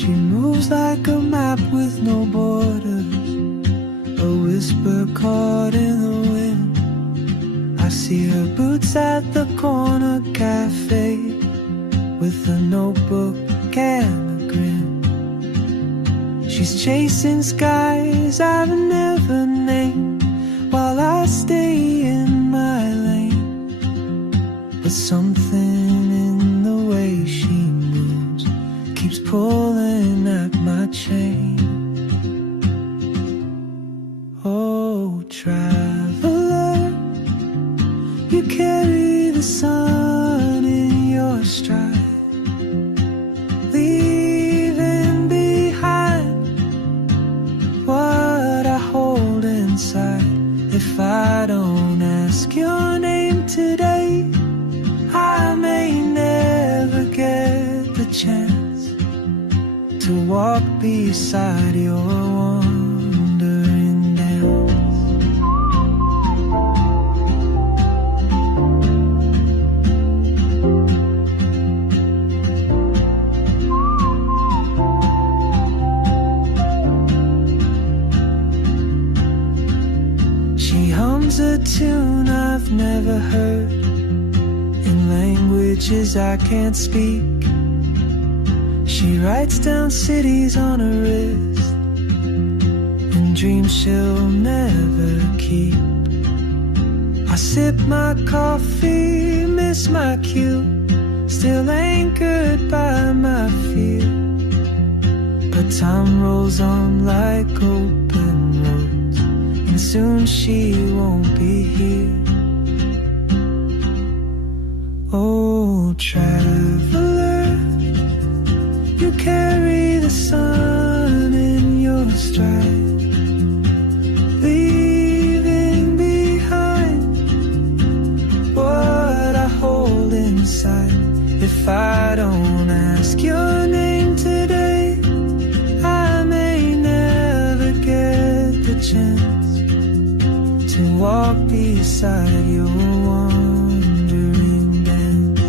She moves like a map with no borders, a whisper caught in the wind. I see her boots at the corner cafe with a notebook and a grin. She's chasing skies I've never named while I stay in my lane. But something in the way she moves keeps pulling at my chain. Oh, traveler, you carry the sun in your stride, leaving behind what I hold inside. If I don't ask your name today, I may never get the chance to walk beside your wandering dance. She hums a tune I've never heard in languages I can't speak. She writes down cities on her wrist and dreams she'll never keep. I sip my coffee, miss my cue, still anchored by my fear. But time rolls on like open roads, and soon she won't be here. Oh, traveler, you carry the sun in your stride, leaving behind what I hold inside. If I don't ask your name today, I may never get the chance to walk beside your wandering dance.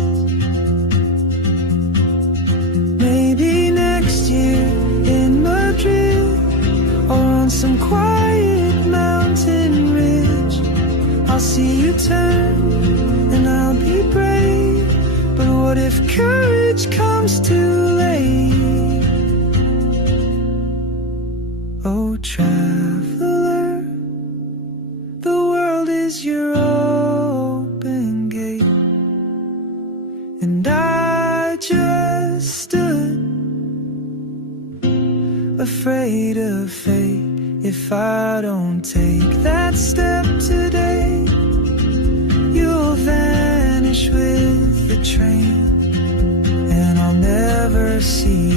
Maybe next year in Madrid, or on some quiet mountain ridge, I'll see you turn and I'll be brave. But what if courage comes too late? Oh, traveler, the world is your open gate, and I just stood afraid of fate. If I don't take that step today, you'll vanish with the train, and I'll never see